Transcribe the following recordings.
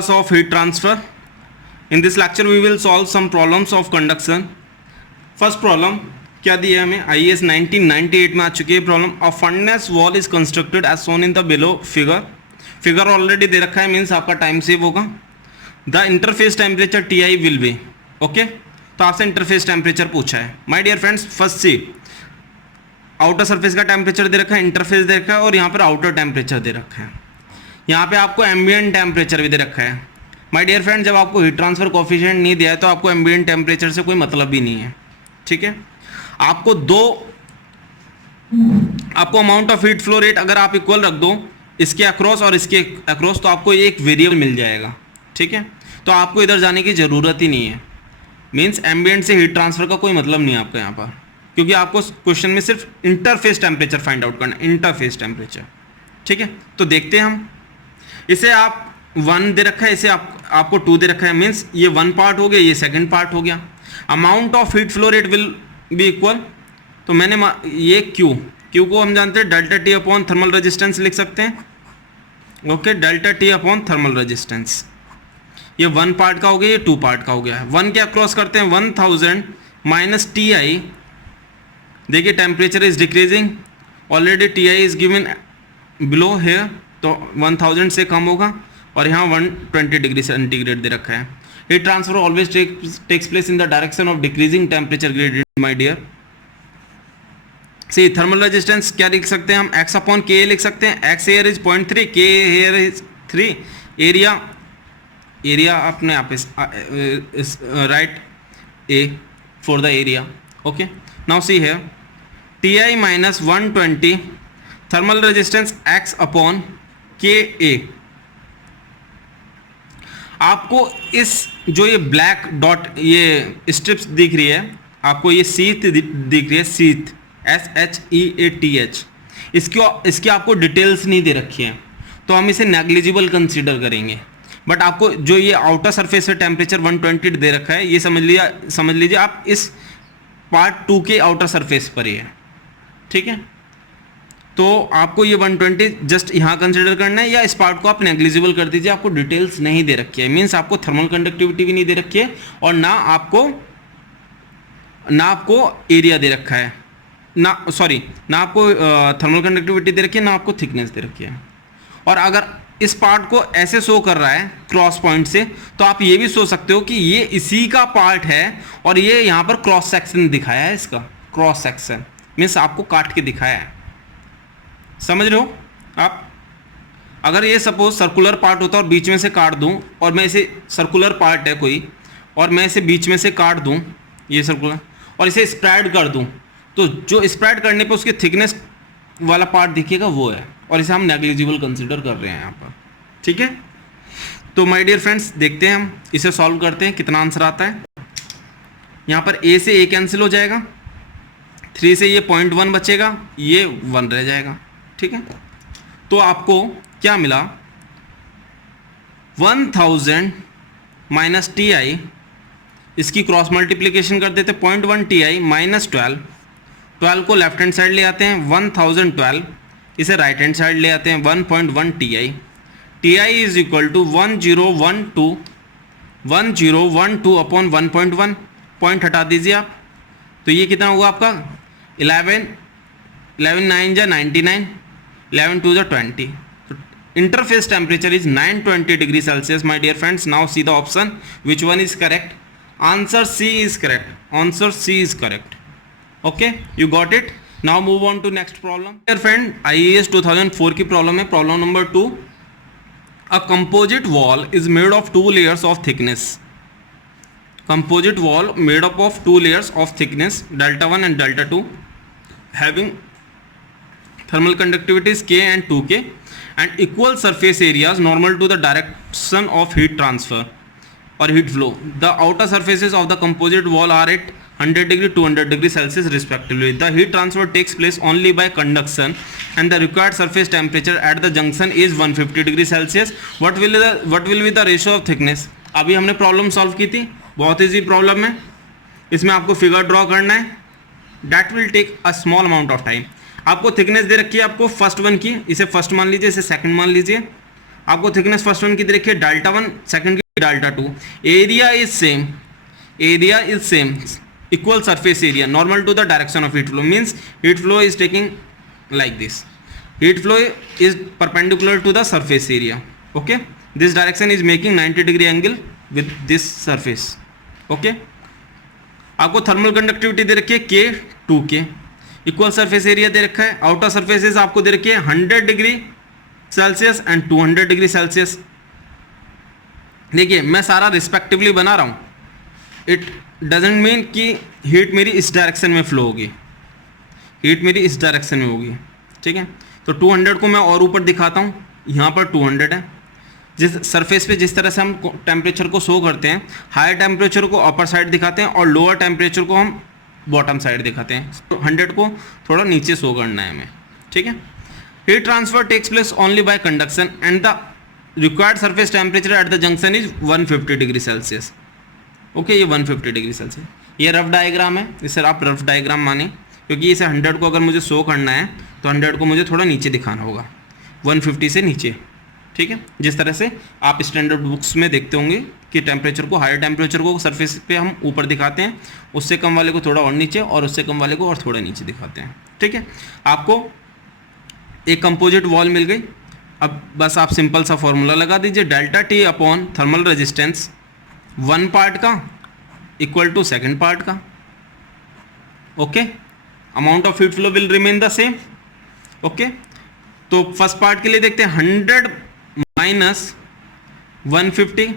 formulas of heat transfer. In this lecture we will solve some problems of conduction. First problem क्या दिया हमें, IAS 1998 में आ चुकी है problem. A furnace wall is constructed as shown in the below figure. Figure already दे रखा है, मीन्स आपका टाइम सेव होगा. The interface temperature TI will be okay. तो आपसे इंटरफेस टेम्परेचर पूछा है. My dear friends, first see outer surface का टेम्परेचर दे रखा है, इंटरफेस दे रखा है और यहाँ पर आउटर टेम्परेचर दे रखा है. यहाँ पे आपको एम्बिएंट टेम्परेचर भी दे रखा है. माय डियर फ्रेंड, जब आपको हीट ट्रांसफर कोफिशिएंट नहीं दिया है तो आपको एम्बिएंट टेम्परेचर से कोई मतलब भी नहीं है. ठीक है, आपको amount of heat flow rate अगर आप इक्वल रख दो इसके अक्रॉस और इसके अक्रॉस तो आपको एक वेरिएबल मिल जाएगा. ठीक है, तो आपको इधर जाने की ज़रूरत ही नहीं है. मीन्स एम्बिएंट से हीट ट्रांसफर का कोई मतलब नहीं है आपका यहाँ पर, क्योंकि आपको क्वेश्चन में सिर्फ इंटरफेस टेम्परेचर फाइंड आउट करना है, इंटरफेस टेम्परेचर. ठीक है, तो देखते हैं हम. इसे आप 1 दे रखा है, इसे आपको 2 दे रखा है. मीन्स ये 1 पार्ट हो गया, ये सेकंड पार्ट हो गया. Amount of heat flow rate will be equal, तो मैंने ये क्यू को हम जानते हैं delta T upon thermal resistance लिख सकते हैं. Okay, delta T upon thermal resistance. ये 1 पार्ट का हो गया, ये 2 पार्ट का हो गया. 1 क्या क्रॉस करते हैं, 1000 माइनस TI. देखिए temperature is decreasing, already TI is given below here, तो 1000 से कम होगा और यहाँ 120 डिग्री सेंटीग्रेड दे रखा है. Heat transfer always takes place in the direction of decreasing temperature gradient my dear. See thermal resistance क्या लिख सकते हैं हम, x अपॉन के लिख सकते हैं. x एयर इज 0.3, के एयर इज 3. एरिया अपने आप इस write A for the area. Okay, now see here TI minus 120 thermal resistance x upon KA. आपको इस जो ये ब्लैक डॉट ये स्ट्रिप्स दिख रही है, आपको ये सीथ दिख रही है, सीथ SHEATH, इसकी आपको डिटेल्स नहीं दे रखी है, तो हम इसे नेग्लिजिबल कंसीडर करेंगे. बट आपको जो ये आउटर सरफेस से टेम्परेचर 120 दे रखा है, ये समझ लीजिए आप इस पार्ट 2 के आउटर सरफेस पर ही है. ठीक है, तो आपको ये 120 जस्ट यहाँ कंसिडर करना है, या इस पार्ट को आप नेग्लिजिबल कर दीजिए. आपको डिटेल्स नहीं दे रखी है, मीन्स आपको थर्मल कंडक्टिविटी भी नहीं दे रखी है और ना आपको एरिया दे रखा है, ना आपको थर्मल कंडक्टिविटी दे रखी है, ना आपको थिकनेस दे रखी है. और अगर इस पार्ट को ऐसे शो कर रहा है क्रॉस पॉइंट से, तो आप ये भी सोच सकते हो कि ये इसी का पार्ट है और ये यहाँ पर क्रॉस सेक्शन दिखाया है. इसका क्रॉस सेक्शन मीन्स आपको काट के दिखाया है. समझ रहे हो आप? अगर ये सपोज सर्कुलर पार्ट होता और बीच में से काट दूं, और मैं इसे सर्कुलर पार्ट है कोई और मैं इसे बीच में से काट दूं, ये सर्कुलर, और इसे स्प्रेड कर दूं, तो जो स्प्रेड करने पे उसकी थिकनेस वाला पार्ट दिखेगा वो है, और इसे हम नेग्लिजिबल कंसीडर कर रहे हैं यहाँ पर. ठीक है, तो माय डियर फ्रेंड्स देखते हैं हम इसे सॉल्व करते हैं कितना आंसर आता है. यहाँ पर A से A कैंसिल हो जाएगा, 3 से ये 0.1 बचेगा, ये 1 रह जाएगा. ठीक है, तो आपको क्या मिला, 1000 माइनस TI, इसकी क्रॉस मल्टीप्लिकेशन कर देते 0.1 TI माइनस 12 को लेफ्ट हैंड साइड ले आते हैं, 1012 इसे राइट हैंड साइड ले आते हैं, 1.1 TI is equal to 1012 upon 1.1. Point हटा दीजिए आप, तो ये कितना होगा आपका 11 9 जा 99, 11 2 जा 20. Interface temperature is 920 degree Celsius my dear friends. Now see the option which one is correct. Answer C is correct. Answer C is correct. Okay, you got it. Now move on to next problem. Dear friend, IAS 2004 की problem है. Problem number 2. A composite wall is made of 2 layers of thickness. Composite wall made up of 2 layers of thickness delta 1 and delta 2 having thermal conductivities K and 2K and equal surface areas normal to the direction of heat transfer or heat flow. The outer surfaces of the composite wall are at 100 degree 200 degree Celsius respectively. The heat transfer takes place only by conduction and the required surface temperature at the junction is 150 degree Celsius. What will be the ratio of thickness? अभी हमने problem solve की थी, बहुत easy problem है. इसमें आपको figure draw करना है. That will take a small amount of time. आपको थिकनेस दे रखी है आपको फर्स्ट वन की, इसे फर्स्ट मान लीजिए, इसे सेकंड मान लीजिए. आपको थिकनेस फर्स्ट वन की दे रखी है डेल्टा 1, सेकंड की delta 2, area is same, equal surface area, normal to the direction of heat flow, means heat flow is taking like this, heat flow is perpendicular to the surface area, okay, this direction is making 90 degree angle with this surface, okay. आपको thermal conductivity दे रखी है के 2K, equal surface area दे रखा है, outer surfaces आपको दे रखी है 100 degree Celsius and 200 degree Celsius. देखिए मैं सारा रिस्पेक्टिवली बना रहा हूँ, इट डजेंट मीन कि हीट मेरी इस डायरेक्शन में फ्लो होगी, हीट मेरी इस डायरेक्शन में होगी, ठीक है। तो 200 को मैं और ऊपर दिखाता हूँ, यहाँ पर 200 है, जिस सरफेस पे जिस तरह से हम टेम्परेचर को शो करते हैं, हायर टेम्परेचर को अपर साइड दिखाते हैं और लोअर टेम्परेचर को हम बॉटम साइड दिखाते हैं, तो 100 को थोड़ा नीचे शो करना है हमें, ठीक है। Heat transfer takes place only by conduction and the required surface temperature at the junction is 150 degree Celsius, okay, ये 150 डिग्री सेल्सियस। ये रफ डायग्राम है, इसे आप रफ डायग्राम माने, क्योंकि इसे 100 को अगर मुझे शो करना है तो 100 को मुझे थोड़ा नीचे दिखाना होगा, 150 से नीचे, ठीक है। जिस तरह से आप स्टैंडर्ड बुक्स में देखते होंगे कि टेम्परेचर को, हायर टेम्परेचर को सरफेस पे हम ऊपर दिखाते हैं, उससे कम वाले को थोड़ा और नीचे और उससे कम वाले को और थोड़ा नीचे दिखाते हैं, ठीक है। आपको एक कंपोजिट वॉल मिल गई, अब बस आप सिंपल सा फॉर्मूला लगा दीजिए, delta T upon thermal resistance 1 part का इक्वल टू सेकेंड पार्ट का, okay, amount of heat flow will remain the same, okay. तो फर्स्ट पार्ट के लिए देखते हैं 100 माइनस 150,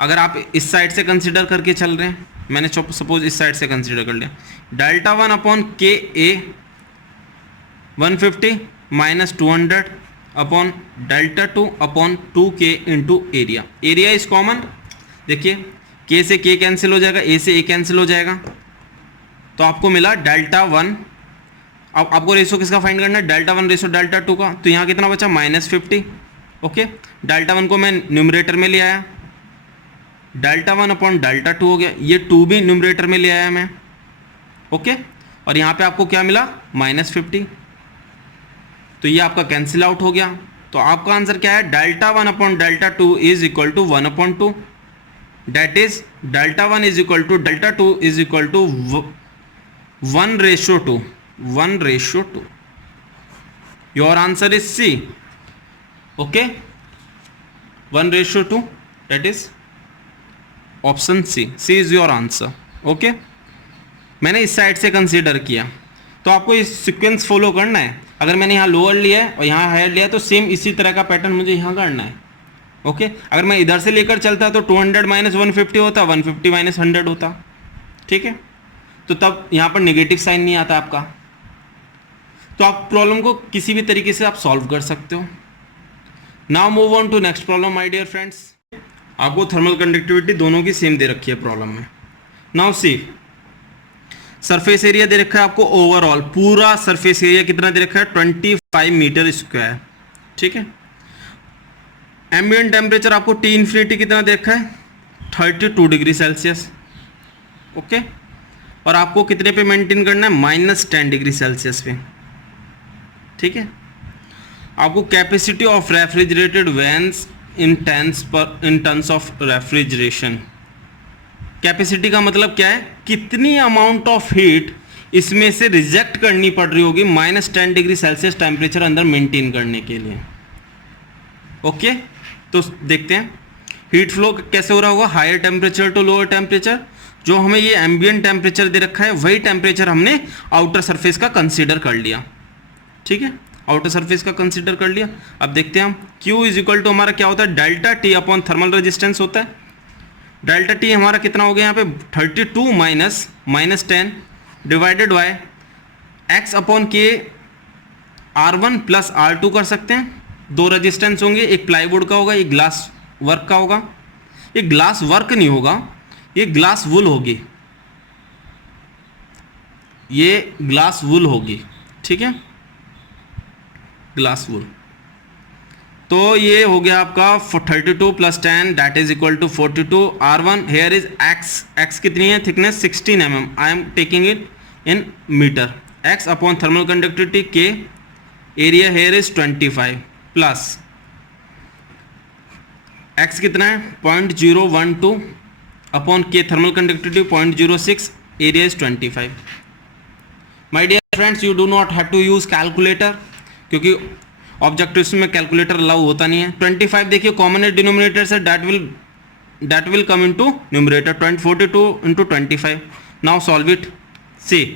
अगर आप इस साइड से कंसीडर करके चल रहे हैं, मैंने सपोज इस साइड से कंसीडर कर लिया, डेल्टा 1 अपॉन के ए 150 minus 200 upon delta 2 upon 2K into area, area is common, देखिए K से K कैंसिल हो जाएगा, A से A कैंसिल हो जाएगा, तो आपको मिला डेल्टा 1। अब आपको रेशो किसका फाइंड करना है, डेल्टा 1 रेशो डेल्टा 2 का, तो यहाँ कितना बचा -50, ओके। डेल्टा 1 को मैं न्यूमरेटर में ले आया, डेल्टा 1 अपॉन डेल्टा 2 हो गया, ये 2 भी न्यूमरेटर में ले आया मैं, ओके। और यहाँ पे आपको क्या मिला -50, तो ये आपका कैंसिल आउट हो गया, तो आपका आंसर क्या है, delta 1 upon delta 2 is equal to 1/2, that is delta 1 is equal to delta 2 is equal to 1:2, 1:2। Your answer is C, okay, 1:2, that is option C, C is your answer, okay. मैंने इस side से consider किया, तो आपको इस sequence follow करना है, अगर मैंने यहाँ लोअर लिया है और यहाँ हायर लिया है तो सेम इसी तरह का पैटर्न मुझे यहाँ करना है, ओके। अगर मैं इधर से लेकर चलता तो 200 माइनस 150 होता, 150 माइनस 100 होता, ठीक है, तो तब यहाँ पर नेगेटिव साइन नहीं आता आपका, तो आप प्रॉब्लम को किसी भी तरीके से आप सॉल्व कर सकते हो। Now move on to next problem my dear friends. आपको थर्मल कंडक्टिविटी दोनों की सेम दे रखी है प्रॉब्लम में। नाउ सी, सरफेस एरिया दे रखा है आपको, ओवरऑल पूरा सरफेस एरिया कितना दे रखा है, 25 मीटर स्क्वायर, ठीक है। एम्बिएंट टेम्परेचर आपको टी इन्फिनिटी कितना दे रखा है, 32 डिग्री सेल्सियस, ओके। और आपको कितने पे मेंटेन करना है, -10 डिग्री सेल्सियस पे, ठीक है। आपको capacity of refrigerated vans in tons of refrigeration, capacity का मतलब क्या है, कितनी अमाउंट ऑफ हीट इसमें से रिजेक्ट करनी पड़ रही होगी -10 डिग्री सेल्सियस टेम्परेचर अंदर मेंटेन करने के लिए, ओके। तो देखते हैं हीट फ्लो कैसे हो रहा होगा, higher temperature to lower temperature, जो हमें ये एम्बिएंट टेम्परेचर दे रखा है वही टेम्परेचर हमने आउटर सरफेस का कंसीडर कर लिया, ठीक है, आउटर सरफेस का कंसीडर कर लिया। अब देखते हैं हम Q इज इक्वल टू हमारा क्या होता है, delta T upon thermal resistance होता है। डेल्टा टी हमारा कितना हो गया यहाँ पे, 32 minus -10 divided by x upon के R1 प्लस R2 कर सकते हैं। दो रेजिस्टेंस होंगे, एक प्लाईवुड का होगा, एक ग्लास वर्क का होगा। ये ग्लास वर्क नहीं होगा, ये ग्लास वुल होगी, ये ग्लास वुल होगी, ठीक है, ग्लास वुल। तो ये हो गया आपका 32 plus 10 that is equal to 42। R1 here is x कितनी है, thickness 16 mm, I am taking it in metre. x upon thermal conductivity K, area here is 25 plus X कितना है 0.012 upon K thermal conductivity 0.06, area is 25। My dear friends, you do not have to use calculator, क्योंकि objectives में calculator allow होता नहीं है। 25 देखिए common denominator से, that will come into numerator, 42 into 25. now solve it. see,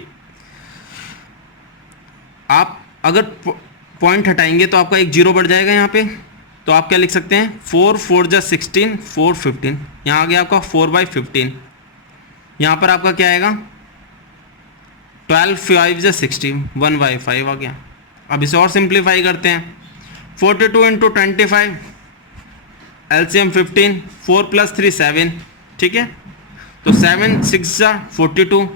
आप अगर point हटाएंगे तो आपका एक जीरो बढ़ जाएगा यहाँ पे, तो आप क्या लिख सकते हैं 4 4 जा 16, 4 15, यहाँ आ गया आपका 4/15। यहाँ पर आपका क्या आएगा 12 5 जा 60, 1/5 आ गया। अब इसे और सिंप्लीफाई करते हैं, 42 into 25, एलसीएम 15, 4 + 3 7, ठीक है। तो 7 6 जा 42,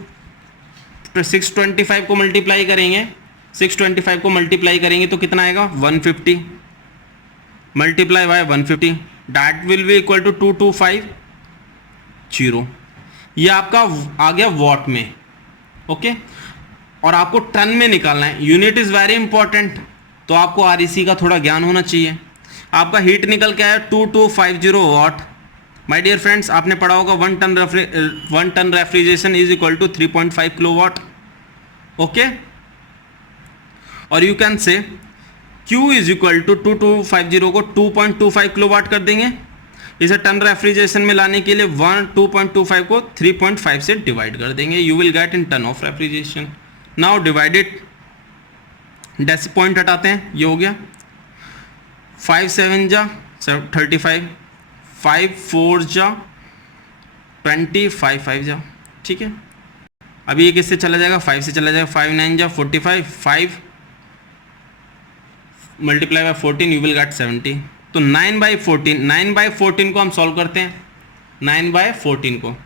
तो 625 को मल्टीप्लाई करेंगे, 625 को मल्टीप्लाई करेंगे तो कितना आएगा 150 multiply by 150, that will be equal to 2250। ये आपका आ गया वॉट में, ओके। और आपको टन में निकालना है, यूनिट इज वेरी इंपॉर्टेंट, तो आपको आरईसी का थोड़ा ज्ञान होना चाहिए। आपका हीट निकल के आया 2250 वॉट। माय डियर फ्रेंड्स, आपने पढ़ा होगा 1 ton refrigeration is equal to 3.5 kilowatt, okay. और you can say Q is equal to 2250 को 2.25 किलोवाट कर देंगे। इसे टन रेफ्रिजरेशन में लाने के लिए 2.25 को 3.5 से डिवाइड कर देंगे, you will get in ton of refrigeration. Now divided, decimal point हटाते हैं, ये हो गया 5 7 जा 35, 5 4 जा 20, 5 5 जा, ठीक है। अभी ये किससे चला जाएगा 5 से चला जाएगा, 5 9 जा 45, 5 multiply by 14, you will gate 70। तो 9/14 को हम सॉल्व करते हैं, 9/14 को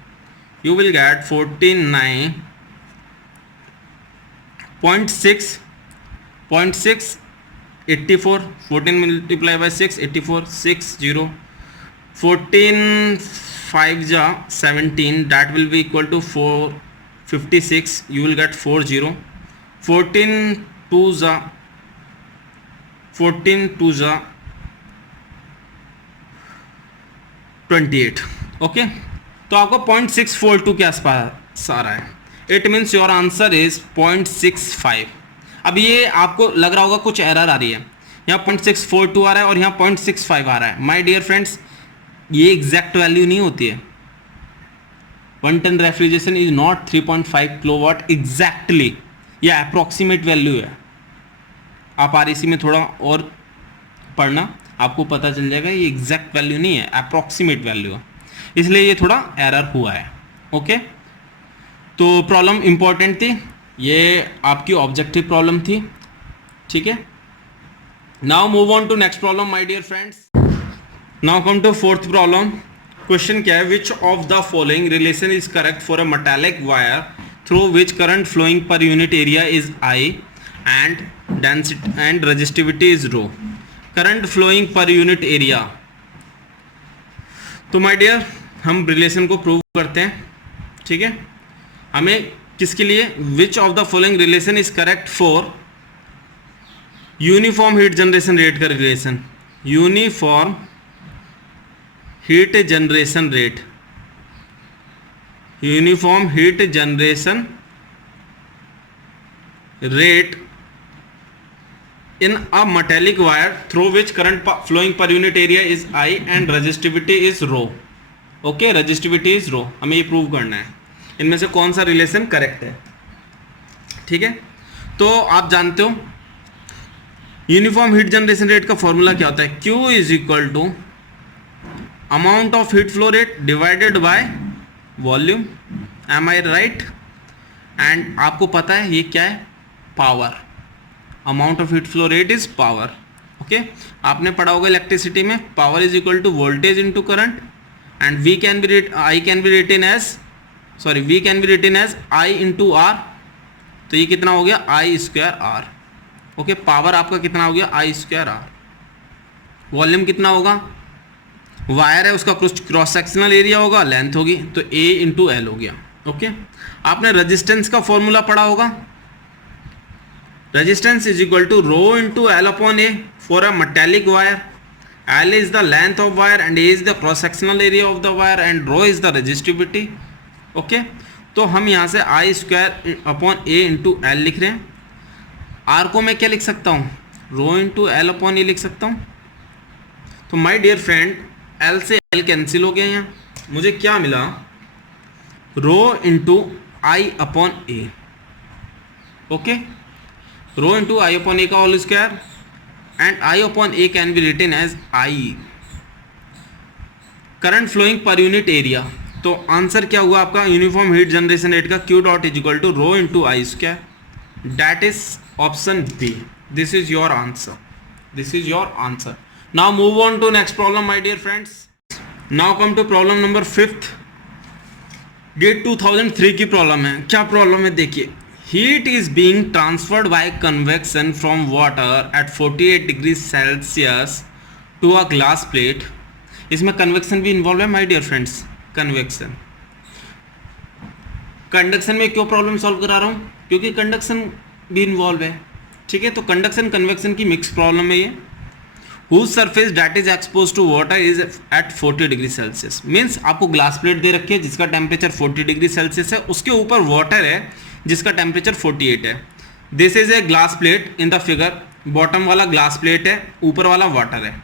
you will get 49.6 84, 14 multiply by 6 84, 60, 14 5 जा 17, that will be equal to 456, you will get 40, 14 2 जा 28, ओके। तो आपको 0.642 के आसपास आ रहा है, it means your answer is 0.65। अब ये आपको लग रहा होगा कुछ एरर आ रही है, यहाँ 0.642 आ रहा है और यहाँ 0.65 आ रहा है। माय डियर फ्रेंड्स, ये एग्जैक्ट वैल्यू नहीं होती है। 1 ton refrigeration is not 3.5 kilowatt exactly, ये अप्रोक्सीमेट वैल्यू है। आप आरईसी में थोड़ा और पढ़ना, आपको पता चल जाएगा ये एग्जैक्ट वैल्यू नहीं है, अप्रोक्सीमेट वैल्यू है, इसलिए ये थोड़ा एरर हुआ है, ओके। तो प्रॉब्लम इंपॉर्टेंट थी, ये आपकी ऑब्जेक्टिव प्रॉब्लम थी, ठीक है। Now move on to next problem my dear friends. Now come to fourth problem. Question क्या है, which of the following relation is correct for a metallic wire through which current flowing per unit area is I and density and resistivity is rho। Current flowing per unit area. तो my dear, हम relation को prove करते हैं, ठीक है। हमें किसके लिए, which of the following relation is correct for uniform heat generation rate का relation, uniform heat generation rate, uniform heat generation rate in a metallic wire through which current flowing per unit area is I and resistivity is rho, okay, resistivity is rho। हमें ये prove करना है इनमें से कौन सा relation correct है, ठीक है। तो आप जानते हो यूनिफॉर्म हीट जनरेशन रेट का फॉर्मूला क्या होता है, Q is equal to amount of heat flow rate divided by volume, am I right. And आपको पता है ये क्या है, power, amount of heat flow rate is power, okay. आपने पढ़ा होगा इलेक्ट्रिसिटी में, power is equal to voltage into current, and we can be written as I into R. तो ये कितना हो गया I square R, okay. Power आपका कितना हो गया I स्क्वायर आर। वॉल्यूम कितना होगा, वायर है उसका कुछ क्रॉस सेक्शनल एरिया होगा, लेंथ होगी, तो A इंटू एल हो गया, ओके। आपने रेजिस्टेंस का फॉर्मूला पढ़ा होगा, resistance is equal to rho into L upon A for a metallic wire. L is the length of wire and A is the cross sectional area of the wire and rho is the resistivity. Okay, तो हम यहाँ से आई square upon ए into L लिख रहे हैं. Are को मैं क्या लिख सकता हूँ, rho into L upon A लिख सकता हूँ. तो माय डियर फ्रेंड, एल से एल कैंसिल हो गया. यहाँ मुझे क्या मिला, rho into I upon A. Okay, rho into I upon A का whole square and I upon A can be written as I. Current flowing per unit area. तो answer क्या हुआ आपका, यूनिफॉर्म हीट जनरेशन रेट का Q dot is equal to rho into I square. That is option B. This is your answer. This is your answer. Now move on to next problem my dear friends. Now come to problem number 5th. Date 2003 की problem है. क्या problem है देखिए. Heat is being transferred by convection from water at 48 degrees Celsius to a glass plate. इसमें convection भी involved है my dear friends. convection. Conduction में क्यों प्रॉब्लम सॉल्व करा रहा हूँ, क्योंकि कंडक्शन भी इन्वॉल्व है. ठीक है, तो कंडक्शन कन्वेक्शन की मिक्स प्रॉब्लम है ये. Whose surface that is exposed to water is at 40 degree Celsius. Means आपको ग्लास प्लेट दे रखी है जिसका टेम्परेचर 40 डिग्री सेल्सियस है, उसके ऊपर वाटर है जिसका टेम्परेचर 48 है. This is a glass plate in the figure. Bottom वाला ग्लास प्लेट है, ऊपर वाला वाटर है.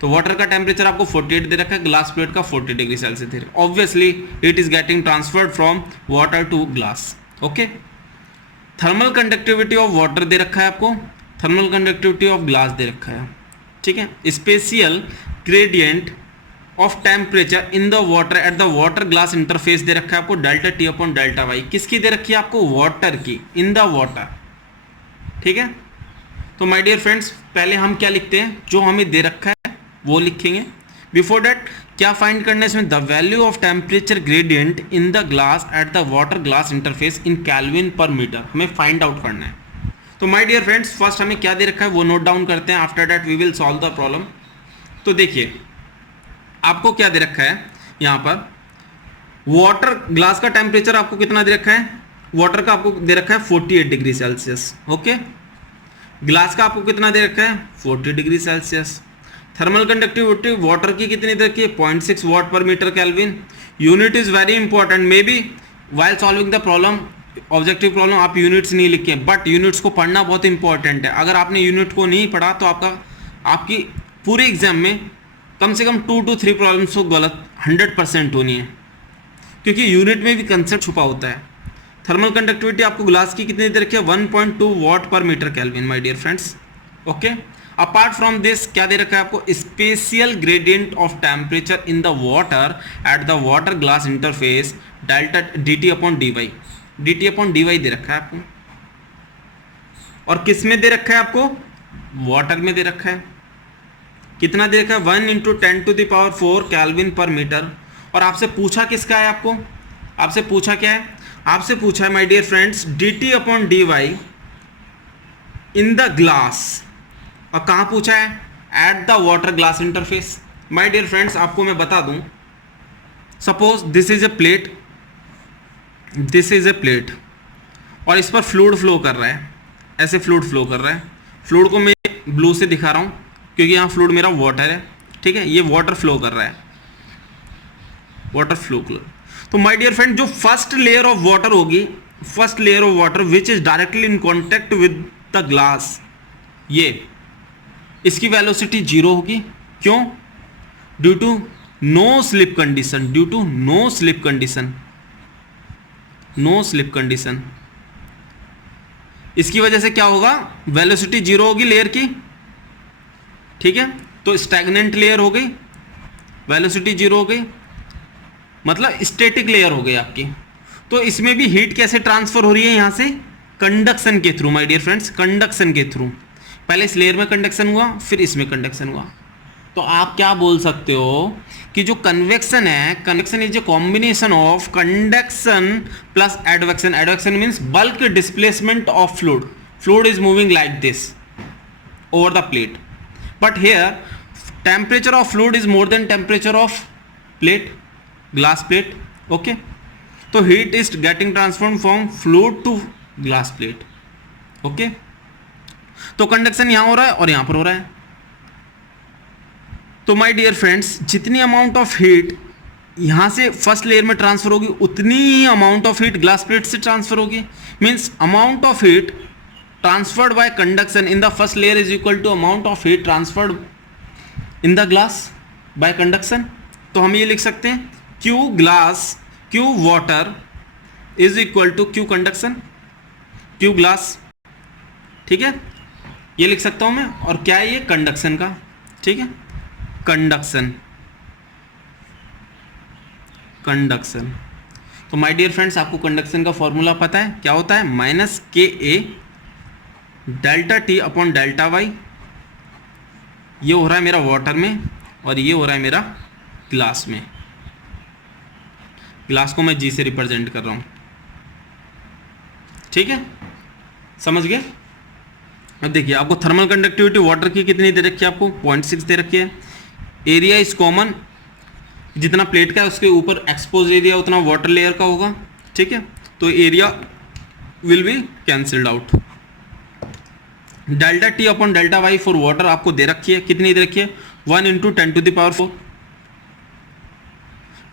तो वाटर का टेम्परेचर आपको 48 दे रखा है, ग्लास प्लेट का 40 डिग्री सेल्सियस दे रखा है. Obviously it is getting transferred from water to glass. Okay, thermal conductivity of water दे रखा है आपको, थर्मल कंडक्टिविटी ऑफ ग्लास दे रखा है. ठीक है, spatial gradient of temperature in the water at the water glass interface दे रखा है आपको, delta T upon delta y. किसकी दे रखी है आपको, वाटर की, इन द वाटर. ठीक है, तो माय डियर फ्रेंड्स पहले हम क्या लिखते हैं, जो हमें दे रखा है वो लिखेंगे. बिफोर दैट क्या फाइंड करना है इसमें, the value of temperature gradient in the glass eight the water glass interface in kelvin per metre हमें फाइंड आउट करना है. तो माय डियर फ्रेंड्स फर्स्ट हमें क्या दे रखा है वो नोट डाउन करते हैं. After that we will solve the problem. तो देखिए आपको क्या दे रखा है यहाँ पर, वाटर ग्लास का टेम्परेचर आपको कितना दे रखा है, वाटर का आपको दे रखा है 48 डिग्री सेल्सियस. ओके, ग्लास का आपको कितना दे रखा है 40 degree Celsius. Thermal conductivity water की कितनी दे रखी है 0.6 watt per metre kelvin. Unit is very important. May be while solving the problem, objective problem आप यूनिट्स नहीं लिखे, बट यूनिट्स को पढ़ना बहुत इंपॉर्टेंट है. अगर आपने यूनिट को नहीं पढ़ा तो आपकी पूरे एग्जाम में कम से कम 2 to 3 प्रॉब्लम्स को गलत 100% होनी है, क्योंकि यूनिट में भी कंसेप्ट छुपा होता है. थर्मल कंडक्टिविटी आपको ग्लास की कितनी दे रखी है 1.2 watt per metre kelvin my dear friends. Okay, apart from this क्या दे रखा है आपको, spatial gradient of temperature in the water at the water glass interface delta dt upon dy. dt upon dy दे रखा है आपको, और किस में दे रखा है आपको, वाटर में दे रखा है. कितना दे रखा है 1 × 10⁴ केल्विन पर मीटर. और आपसे पूछा किसका है, आपसे पूछा क्या है, आपसे पूछा है my dear friends dt upon dy in the glass. और कहाँ पूछा है, at the water glass interface. My dear friends आपको मैं बता दूं, suppose this is a plate, this is a plate, और इस पर फ्लूइड फ्लो कर रहा है, ऐसे फ्लूइड फ्लो कर रहा है. फ्लूइड को मैं ब्लू से दिखा रहा हूँ क्योंकि यहाँ फ्लूइड मेरा वाटर है. ठीक है, ये वाटर फ्लो कर रहा है, वाटर फ्लो. तो माय डियर फ्रेंड जो फर्स्ट लेयर ऑफ वाटर होगी, first layer of water which is directly in contact with the glass, ये इसकी वेलोसिटी 0 होगी. क्यों, due to no slip condition, due to no slip condition, no slip condition. इसकी वजह से क्या होगा, वेलोसिटी 0 होगी लेयर की. ठीक है, तो स्टैग्नेंट लेयर हो गई, वेलोसिटी 0 हो गई, मतलब स्टैटिक लेयर हो गई आपकी. तो इसमें भी हीट कैसे ट्रांसफर हो रही है, यहां से कंडक्शन के through my dear friends, conduction के थ्रू. पहले इस लेयर में कंडक्शन हुआ, फिर इसमें कंडक्शन हुआ. तो आप क्या बोल सकते हो कि जो कन्वेक्शन है, convection is a combination of conduction plus advection. Advection means bulk displacement of fluid. Fluid is moving like this over the plate, but here temperature of fluid is more than temperature of plate, glass plate. Okay, so heat is getting transformed from fluid to glass plate. Okay, तो conduction यहां हो रहा है और यहां पर हो रहा है. तो माय डियर फ्रेंड्स, जितनी अमाउंट ऑफ हीट यहाँ से फर्स्ट लेयर में ट्रांसफर होगी उतनी ही amount of heat glass plate से ट्रांसफर होगी। Means amount of heat transferred by conduction in the first layer is equal to amount of heat transferred in the glass by conduction. तो हम ये लिख सकते हैं Q water is equal to Q conduction, Q glass, ठीक है, ये लिख सकता हूं मैं। और क्या है ये? कंडक्शन का, ठीक है, कंडक्शन। तो माय डियर फ्रेंड्स, आपको कंडक्शन का फॉर्मूला पता है, क्या होता है? Minus k A delta T upon delta y. ये हो रहा है मेरा वाटर में और ये हो रहा है मेरा ग्लास में। ग्लास को मैं जी से रिप्रेजेंट कर रहा हूं, ठीक है, समझ गए? अब देखिए, आपको थर्मल कंडक्टिविटी वाटर की कितनी दे रखी है? आपको 0.6 दे रखी है। एरिया इज कॉमन, जितना प्लेट का है उसके ऊपर एक्सपोज एरिया उतना वाटर लेयर का होगा, ठीक है, तो area will be cancelled out. Delta T upon delta Y for water आपको दे रखी है, कितनी दे रखी है? 1 × 10⁴।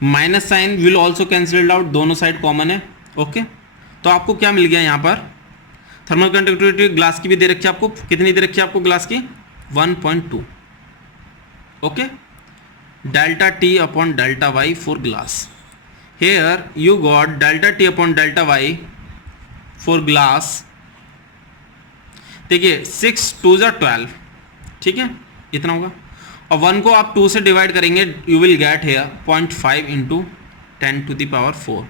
Minus sign will also cancelled out, दोनों साइड कॉमन है, ओके। तो आपको क्या मिल गया यहाँ पर? थर्मल कंडक्टिविटी ग्लास की भी दे रखी है आपको, कितनी दे रखी है आपको ग्लास की? 1.2, okay. Delta T upon delta Y for glass. Here you got delta T upon delta Y for glass. देखिए 6 2 = 12, ठीक है, इतना होगा। और 1 को आप 2 से डिवाइड करेंगे, you will get here 0.5 × 10⁴।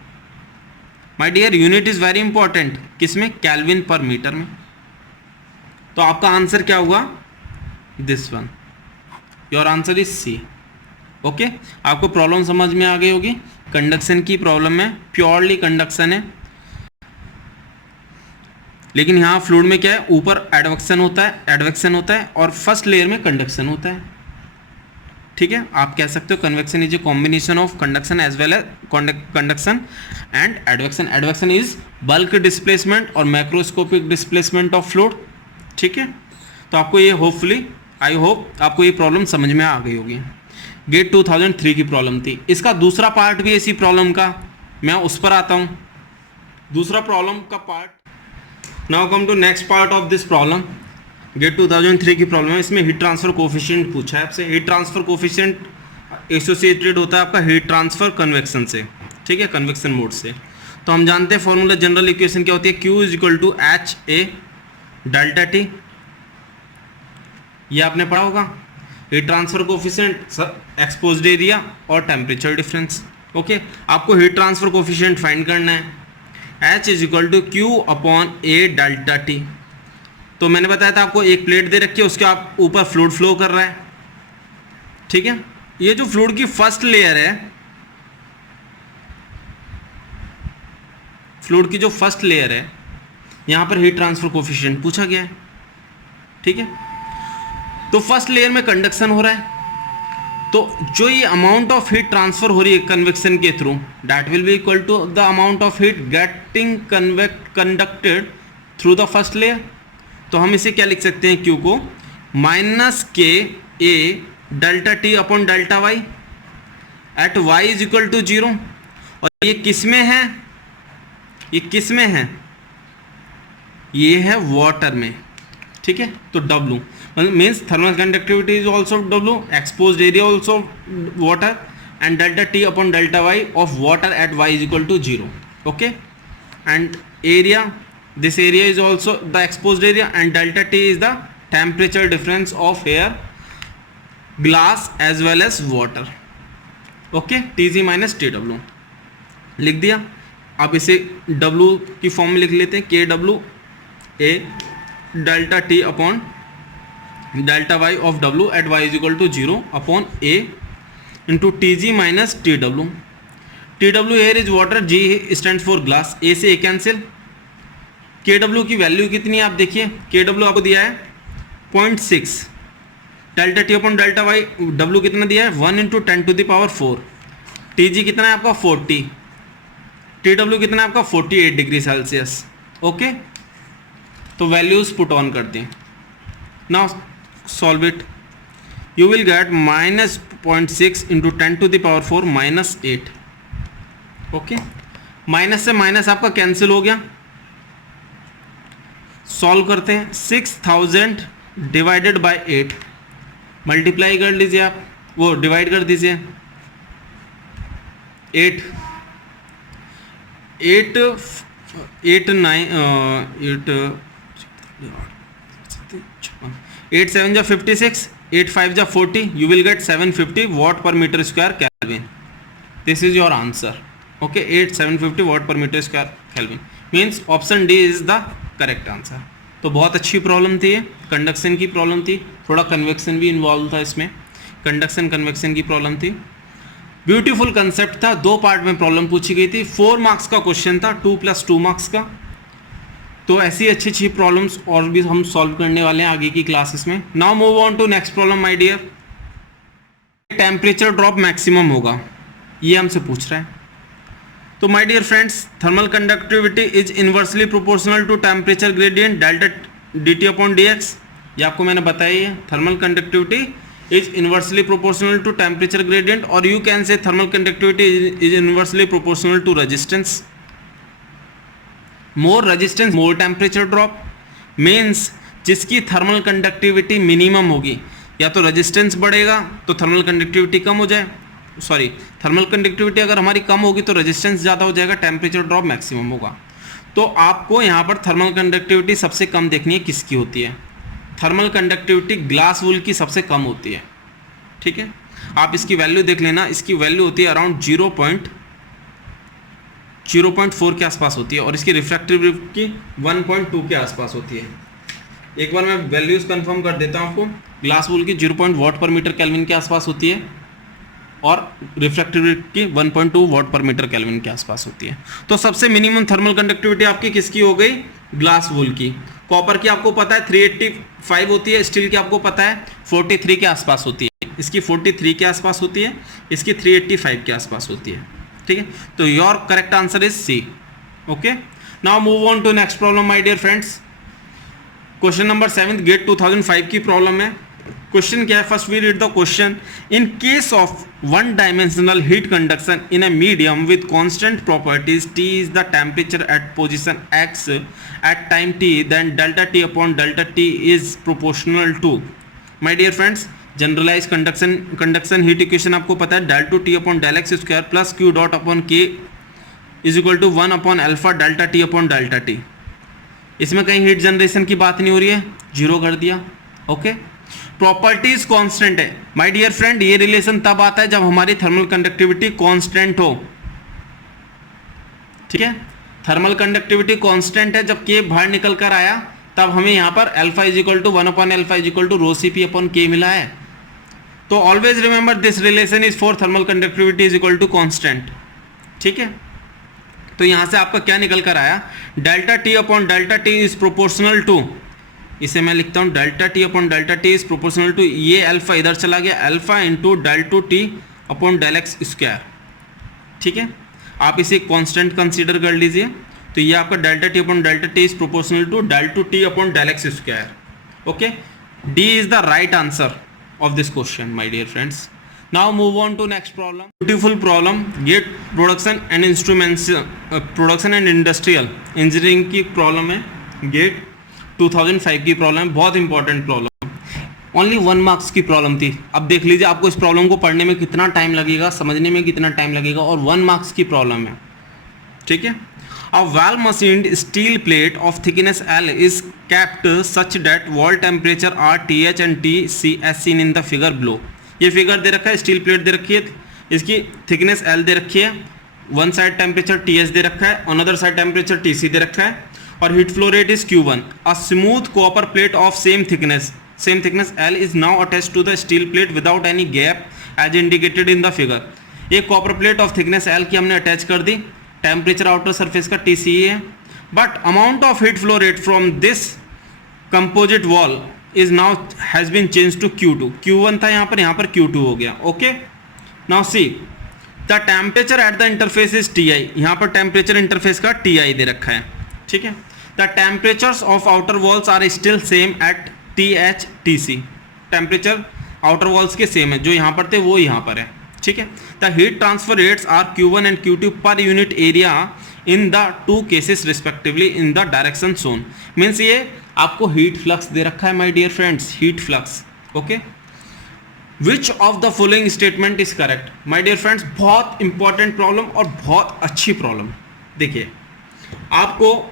My dear, unit is very important, किसमें? केल्विन पर मीटर में। तो आपका आंसर क्या हुआ? This one, your answer is C, okay. आपको प्रॉब्लम समझ में आ गई होगी। कंडक्शन की प्रॉब्लम है, प्योरली कंडक्शन है, लेकिन यहाँ फ्लूइड में क्या है? ऊपर एडवेक्शन होता है और फर्स्ट लेयर में कंडक्शन होता है, ठीक है। आप कह सकते हो convection is a combination of conduction as well as conduction and advection. Advection is bulk displacement और मैक्रोस्कोपिक डिस्प्लेसमेंट ऑफ फ्लूइड, ठीक है। तो आपको ये होपफुली, आई होप आपको ये प्रॉब्लम समझ में आ गई होगी। गेट 2003 की प्रॉब्लम थी। इसका दूसरा पार्ट भी इसी प्रॉब्लम का, मैं उस पर आता हूँ। दूसरा प्रॉब्लम का part. Now come to next part of this problem. GATE 2003 की प्रॉब्लम है, इसमें हीट ट्रांसफर कोफिशिएंट पूछा है आपसे। हीट ट्रांसफर कोफिशिएंट एसोसिएटेड होता है आपका हीट ट्रांसफर कन्वेक्शन से, ठीक है, कन्वेक्शन मोड से। तो हम जानते हैं फॉर्मूला, जनरल इक्वेशन क्या होती है? Q = HA डेल्टा टी, ये आपने पढ़ा होगा। Heat transfer coefficient, exposed area और टेम्परेचर डिफरेंस, ओके। आपको हीट ट्रांसफर कोफिशिएंट फाइंड करना है। H = Q/A delta T. तो मैंने बताया था आपको, एक प्लेट दे रखी है, उसके आप ऊपर फ्लूइड फ्लो कर रहा है, ठीक है। ये जो फ्लूइड की फर्स्ट लेयर है, फ्लूइड की जो फर्स्ट लेयर है, यहां पर हीट ट्रांसफर कोफिशिएंट पूछा गया है, ठीक है। तो फर्स्ट लेयर में कंडक्शन हो रहा है, तो जो ये अमाउंट ऑफ हीट ट्रांसफर हो रही है कन्वेक्शन के through, that will be equal to the amount of heat getting conducted through the first layer. तो हम इसे क्या लिख सकते हैं? Q को -KA delta T upon delta Y at y = 0। और ये किस में है? ये किस में है? ये है वाटर में, ठीक है। तो W means thermal conductivity is also W, exposed area also water, and delta T upon delta Y of water at y = 0, okay. And area, this area is also the exposed area, and delta T is the temperature difference of air, glass as well as water, okay, Tg - Tw लिख दिया। अब इसे W की form में लिख लेते हैं, KWA delta T upon delta Y of W at y = 0 upon A into Tg - Tw। Tw here is water, G stands for glass, A से A कैंसिल। KW की वैल्यू कितनी है आप देखिए, KW आपको दिया है 0.6, delta T upon delta Y, W कितना दिया है? 1 × 10⁴। TG कितना है आपका? 40। TW कितना है आपका? 48 डिग्री सेल्सियस, ओके। तो वैल्यूज पुट ऑन करते हैं। Now solve it. you will get minus 0.6 into 10 to the power 4 minus 8. Okay, minus से माइनस आपका कैंसिल हो गया. सॉल्व करते हैं. 6000 डिवाइडेड बाय 8, मल्टीप्लाई कर लीजिए आप, वो डिवाइड कर दीजिए. 8 7 जा 56, 8 5 जा 40. You will get 750 watt per meter square Kelvin. This is your answer. Okay, 750 watt per meter square Kelvin. Means option D is the correct answer. तो बहुत अच्छी प्रॉब्लम थी ये, कंडक्शन की प्रॉब्लम थी, थोड़ा कन्वेक्शन भी इन्वॉल्व था इसमें, कंडक्शन कन्वेक्शन की प्रॉब्लम थी. ब्यूटीफुल कंसेप्ट था. 2 पार्ट में प्रॉब्लम पूछी गई थी. 4 मार्क्स का क्वेश्चन था, 2 + 2 मार्क्स का. तो ऐसी अच्छी अच्छी प्रॉब्लम्स और भी हम सॉल्व करने वाले हैं आगे की क्लासेस में. Now move on to next problem my dear. Temperature drop maximum होगा, ये हमसे पूछ रहा है. तो my dear friends, thermal conductivity is inversely proportional to temperature gradient delta dt upon dx. ये आपको मैंने बताया है. Thermal conductivity is inversely proportional to temperature gradient, और you can say thermal conductivity is inversely proportional to resistance. More resistance more temperature drop. Means जिसकी thermal conductivity minimum होगी, या तो रेजिस्टेंस बढ़ेगा तो थर्मल कंडक्टिविटी कम हो जाए, सॉरी थर्मल कंडक्टिविटी अगर हमारी कम होगी तो रेजिस्टेंस ज़्यादा हो जाएगा, टेम्परेचर ड्रॉप मैक्सिमम होगा. तो आपको यहाँ पर थर्मल कंडक्टिविटी सबसे कम देखनी है किसकी होती है. थर्मल कंडक्टिविटी ग्लास वूल की सबसे कम होती है. ठीक है, आप इसकी वैल्यू देख लेना. इसकी वैल्यू होती है अराउंड 0.4 के आसपास होती है, और इसकी रिफ्रैक्टिविटी 1.2 के आसपास होती है. एक बार मैं वैल्यूज़ कंफर्म कर देता हूँ आपको. ग्लास वूल की 0. वाट पर मीटर केल्विन के आसपास होती है, और refractivity 1.2 watt per metre kelvin के आसपास होती है. तो सबसे मिनिमम थर्मल कंडक्टिविटी आपकी किसकी हो गई? ग्लास वूल की. कॉपर की आपको पता है 385 होती है, स्टील की आपको पता है 43 के आसपास होती है. इसकी 43 के आसपास होती है, इसकी 385 के आसपास होती है. ठीक है, तो your correct answer is C. Okay, now move on to next problem my dear friends. Question number 7 GATE 2005 की प्रॉब्लम है. क्वेश्चन क्या है? First we read the question. In case of one dimensional heat conduction in a medium with constant properties, T is the temperature at position X at time T, then delta T upon delta T is proportional to. My dear friends, generalise conduction heat equation आपको पता है, del two T upon del X square plus Q dot upon K is equal to 1 upon alpha delta T upon delta T. इसमें कहीं heat generation की बात नहीं हो रही है, जीरो कर दिया. ओके, प्रॉपर्टीज कांस्टेंट है. माय डियर फ्रेंड, ये रिलेशन तब आता है जब हमारी थर्मल कंडक्टिविटी कांस्टेंट हो. ठीक है, थर्मल कंडक्टिविटी कांस्टेंट है. जब K बाहर निकल कर आया तब हमें यहाँ पर alpha is equal to 1 upon alpha is equal to rho CP upon K मिला है. तो always remember this relation is for thermal conductivity is equal to constant. ठीक है, तो यहाँ से आपका क्या निकल कर आया? Delta T upon delta T is proportional to, इसे मैं लिखता हूँ delta T upon delta T is proportional to, ये अल्फा इधर चला गया, alpha into del two T upon del X square. ठीक है, आप इसे कांस्टेंट कंसीडर कर लीजिए. तो ये आपका delta T upon delta T is proportional to del two T upon del X square. Okay, D is the right answer of this question my dear friends. Now move on to next problem. Beautiful problem. GATE production and instruments, production and industrial engineering की problem है. GATE 2005 की problem है, बहुत important problem. Only 1 marks की problem थी. अब देख लीजिए आपको इस प्रॉब्लम को पढ़ने में कितना टाइम लगेगा, समझने में कितना टाइम लगेगा, और 1 मार्क्स की प्रॉब्लम है. ठीक है, a well machined steel plate of thickness L is kept such that wall temperature are TH and TC as seen in the figure below. ये फिगर दे रखा है, स्टील प्लेट दे रखी है, इसकी थिकनेस L दे रखी है, वन साइड टेम्परेचर TH दे रखा है, अनदर साइड टेम्परेचर TC दे रखा है, और heat flow rate is Q1. A smooth copper plate of same thickness L is now attached to the steel plate without any gap as indicated in the figure. एक copper plate of thickness L की हमने attach कर दी, temperature outer surface का TC है, but amount of heat flow rate from this composite wall is now has been change to Q2. Q1 था यहाँ पर Q2 हो गया. Okay, now see the temperature at the interface is TI. यहाँ पर temperature interface का TI दे रखा है. ठीक है, the temperatures of outer walls are still same at TH TC. Temperature outer walls के सेम है, जो यहाँ पर थे वो यहाँ पर है, ठीक है। The heat transfer rates are Q1 and Q2 per unit area in the two cases respectively in the direction shown. Means ये आपको हीट फ्लक्स दे रखा है my dear friends, heat flux, okay. Which of the following statement is correct? My dear friends, बहुत important problem और बहुत अच्छी problem. देखिए, आपको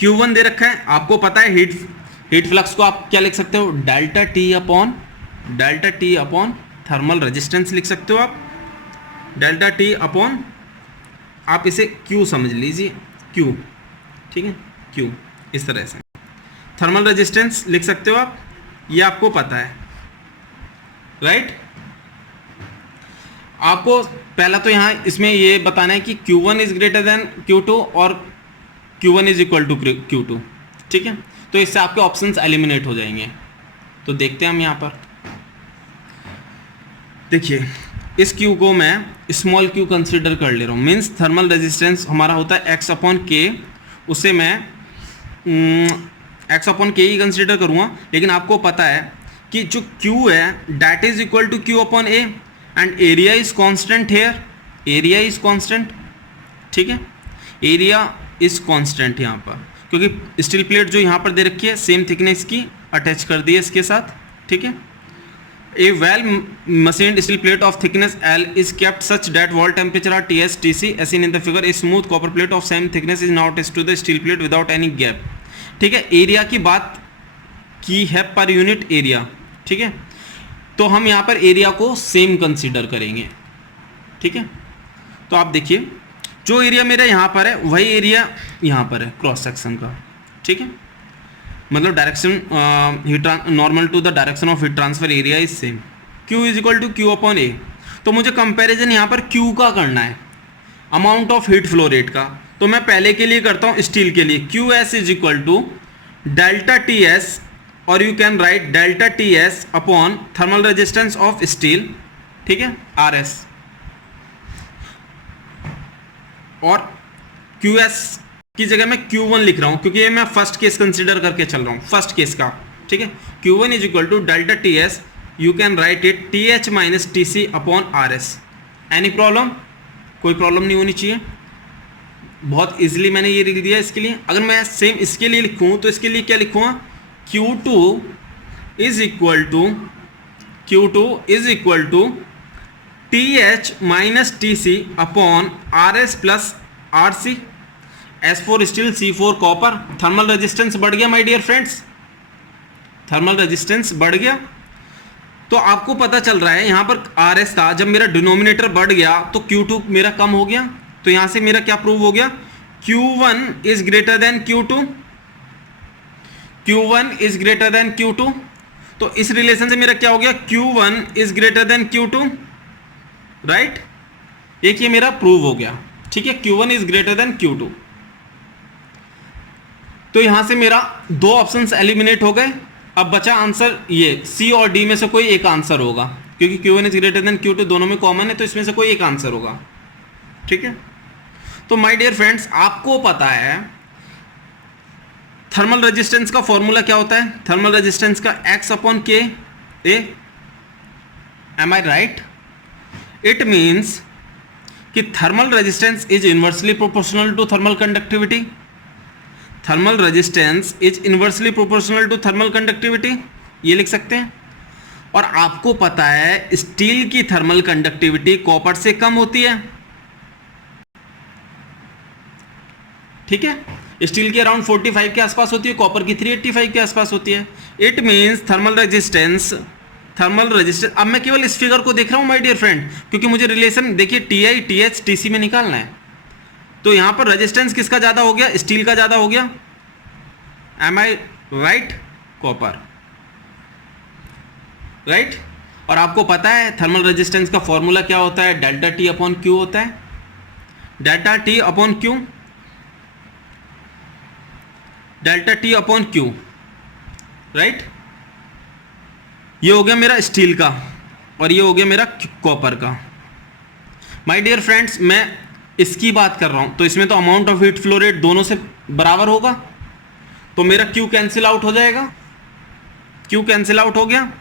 Q1 दे रखा है, आपको पता है हीट फ्लक्स को आप क्या लिख सकते हो? Delta T upon thermal resistance लिख सकते हो आप, डेल्टा टी अपॉन, आप इसे Q समझ लीजिए, Q, ठीक है, Q इस तरह से थर्मल रेजिस्टेंस लिख सकते हो आप, ये आपको पता है, राइट। आपको पहला तो यहाँ इसमें ये बताना है कि Q1 is greater than Q2 और Q1 is equal to Q2, ठीक है। तो इससे आपके ऑप्शंस एलिमिनेट हो जाएंगे। तो देखते हैं हम यहाँ पर, देखिए इस Q को मैं स्मॉल q कंसिडर कर ले रहा हूँ। मीन्स थर्मल रेजिस्टेंस हमारा होता है x अपॉन के, उसे मैं x अपॉन के ही कंसिडर करूँगा। लेकिन आपको पता है कि जो Q है that is equal to Q upon A and area is constant here, area is constant, ठीक है, एरिया इज कांस्टेंट यहाँ पर, क्योंकि स्टील प्लेट जो यहाँ पर दे रखी है सेम थिकनेस की अटैच कर दी है इसके साथ, ठीक है। A well machined steel plate of thickness L is kept such that wall temperature are Ts, Tc as seen in the figure. A smooth copper plate of same thickness is now attached to the steel plate without any gap. ठीक है, area की बात की है पर unit area, ठीक है। तो हम यहाँ पर एरिया को सेम कंसीडर करेंगे, ठीक है। तो आप देखिए, जो एरिया मेरा यहाँ पर है वही एरिया यहाँ पर है क्रॉस सेक्शन का, ठीक है। मतलब direction heat normal to the direction of heat transfer area is same, Q is equal to Q upon A. तो मुझे कंपैरिजन यहाँ पर Q का करना है, amount of heat flow rate का। तो मैं पहले के लिए करता हूँ स्टील के लिए, QS is equal to delta TS, और you can write delta TS upon thermal resistance of steel, ठीक है, RS, और QS की जगह मैं Q1 लिख रहा हूं क्योंकि ये मैं फर्स्ट केस कंसीडर करके चल रहा हूं, फर्स्ट केस का, ठीक है। Q1 is equal to delta TS, you can write it TH minus TC upon RS। Any problem? कोई प्रॉब्लम नहीं होनी चाहिए, बहुत इजीली मैंने ये लिख दिया इसके लिए। अगर मैं सेम इसके लिए लिखूं तो इसके लिए क्या लिखूंगा? Q2 is equal to TH minus TC upon RS plus RC। S4 steel, C4 copper. Thermal resistance बढ़ गया my dear friends, thermal resistance बढ़ गया। तो आपको पता चल रहा है यहाँ पर RS था, जब मेरा डिनोमिनेटर बढ़ गया तो Q2 मेरा कम हो गया। तो यहाँ से मेरा क्या प्रूव हो गया? Q1 is greater than Q2, Q1 is greater than Q2। तो इस रिलेशन से मेरा क्या हो गया? Q1 is greater than Q2, right. एक ये मेरा प्रूव हो गया, ठीक है, Q1 is greater than Q2। तो यहां से मेरा दो ऑप्शंस एलिमिनेट हो गए। अब बचा आंसर ये C और D में से कोई एक आंसर होगा, क्योंकि Q1 is greater than Q2 दोनों में कॉमन है, तो इसमें से कोई एक आंसर होगा, ठीक है। तो माय डियर फ्रेंड्स, आपको पता है थर्मल रेजिस्टेंस का फॉर्मूला क्या होता है? थर्मल रेजिस्टेंस का X upon K A, am I right? It means कि thermal resistance is inversely proportional to thermal conductivity, thermal resistance is inversely proportional to thermal conductivity, ये लिख सकते हैं। और आपको पता है स्टील की थर्मल कंडक्टिविटी कॉपर से कम होती है, ठीक है। स्टील की अराउंड 45 के आसपास होती है, कॉपर की 385 के आसपास होती है। इट मीन्स थर्मल रेजिस्टेंस, अब मैं केवल इस फिगर को देख रहा हूं माय डियर फ्रेंड, क्योंकि मुझे रिलेशन देखिए TI TH TC में निकालना है। तो यहां पर रेजिस्टेंस किसका ज्यादा हो गया? स्टील का ज्यादा हो गया, M I right? Copper, right. और आपको पता है थर्मल रेजिस्टेंस का फॉर्मूला क्या होता है? डेल्टा T अपॉन Q होता है, delta T upon Q, delta T upon Q, right. ये हो गया मेरा स्टील का और ये हो गया मेरा कॉपर का। माय डियर फ्रेंड्स, मैं इसकी बात कर रहा हूं, तो इसमें तो amount of heat flow rate दोनों से बराबर होगा, तो मेरा Q कैंसिल आउट हो जाएगा, Q कैंसिल आउट हो गया,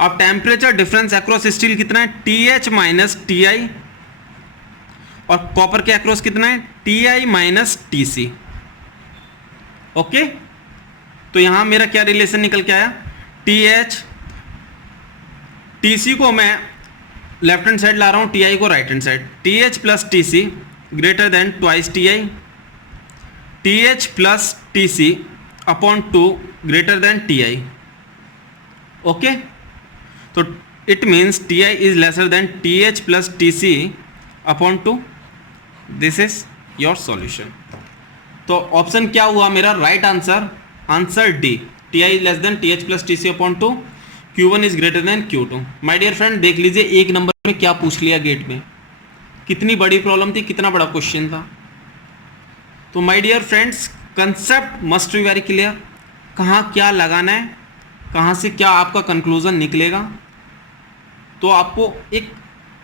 अब टेम्परेचर डिफरेंस अक्रॉस स्टील कितना है, TH माइनस TI, और कॉपर के अक्रॉस कितना है, TI माइनस TC। ओके, तो यहां मेरा क्या रिलेशन निकल के आया, TH, TC को मैं लेफ्ट हैंड साइड ला रहा हूं, TI को right hand side, TH plus TC greater than twice TI, TH plus TC upon 2 greater than TI। Okay, तो it means TI is lesser than TH plus TC upon 2। This is your solution. तो option क्या हुआ मेरा right answer, answer D, TI is less than TH plus TC upon 2, Q1 is greater than Q2। My dear friend, देख लीजिए एक number में क्या पूछ लिया गेट में, कितनी बड़ी प्रॉब्लम थी, कितना बड़ा क्वेश्चन था। तो my dear friends, concept must be very clear, कहाँ क्या लगाना है, कहाँ से क्या आपका कंक्लूजन निकलेगा। तो आपको एक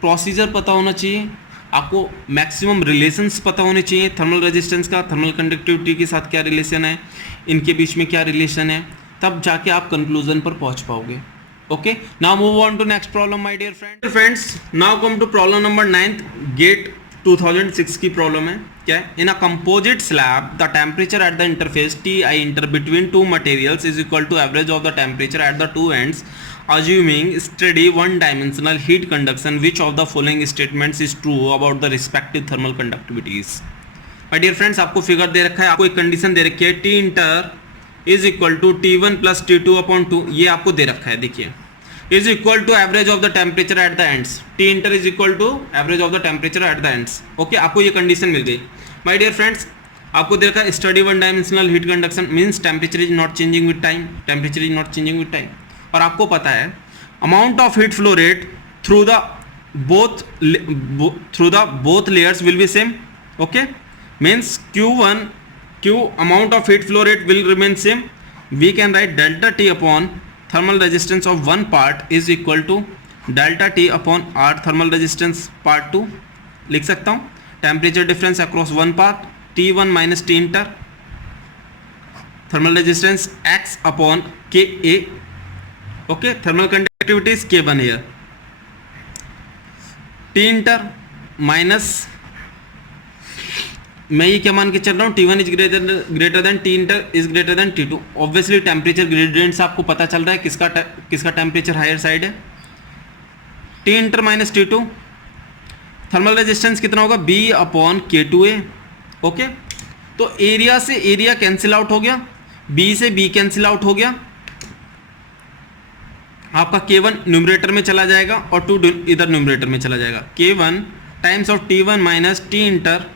प्रोसीजर पता होना चाहिए, आपको मैक्सिमम रिलेशंस पता होने चाहिए, थर्मल रेजिस्टेंस का थर्मल कंडक्टिविटी के साथ क्या रिलेशन है, इनके बीच में क्या रिलेशन है, तब जाके आप कंक्लूजन पर पहुंच पाओगे। Okay, now move on to next problem my dear friends. Now come to problem number 9, GATE 2006 की प्रॉब्लम है। क्या है, in a composite slab the temperature at the interface TI inter between two materials is equal to average of the temperature at the two ends assuming steady one dimensional heat conduction, which of the following statements is true about the respective thermal conductivities। my dear friends, आपको figure दे रखा है, आपको एक condition दे रखी है, T inter is equal to T1 plus T2 upon 2, ये आपको दे रखा है। देखिए, is equal to average of the temperature at the ends, T inter is equal to average of the temperature at the ends. Okay, आपको ये condition मिल गई। My dear friends, आपको दे रखा है study one dimensional heat conduction means temperature is not changing with time, temperature is not changing with time. और आपको पता है amount of heat flow rate through the both layers will be same. Okay, means Q amount of heat flow rate will remain same. We can write delta T upon thermal resistance of one part is equal to delta T upon R thermal resistance part 2। लिख सकता हूँ temperature difference across one part T1 minus T inter, thermal resistance X upon KA। Okay, thermal conductivity is K1 here, T inter minus, मैं ये क्या मान के चल रहा हूँ, T1 is greater then T inter is greater then T2। Obviously temperature gradient से आपको पता चल रहा है किसका टेम्परेचर हायर साइड है, T inter minus T2। Thermal resistance कितना होगा, B अपॉन K2A। ओके, तो एरिया से एरिया कैंसिल आउट हो गया, B से B कैंसिल आउट हो गया, आपका K1 न्यूमरेटर में चला जाएगा और 2 इधर न्यूमरेटर में चला जाएगा। K1 times of T1 minus T inter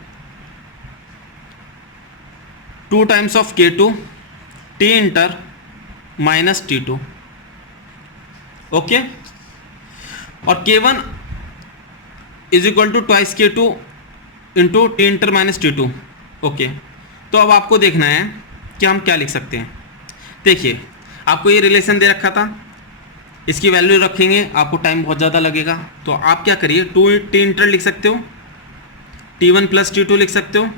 2 times of K2 T inter minus T2। Okay, और K1 is equal to twice K2 into T inter minus T2। Okay, तो अब आपको देखना है कि हम क्या लिख सकते हैं। देखिए, आपको ये रिलेशन दे रखा था, इसकी वैल्यू रखेंगे, आपको टाइम बहुत ज़्यादा लगेगा, तो आप क्या करिए, 2T इंटर लिख सकते हो, T1 प्लस T2 लिख सकते हो,